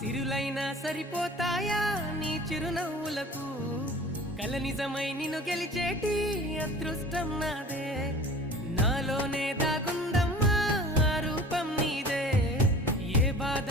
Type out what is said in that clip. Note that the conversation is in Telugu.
సిరులైనా సరిపోతాయా నీ చిరునవ్వులకు కల నిజమై నిన్ను గెలిచేటి అదృష్టం నాదే నాలోనే దాగుందమ్మా ఆ రూపం నీదే ఏ బాధ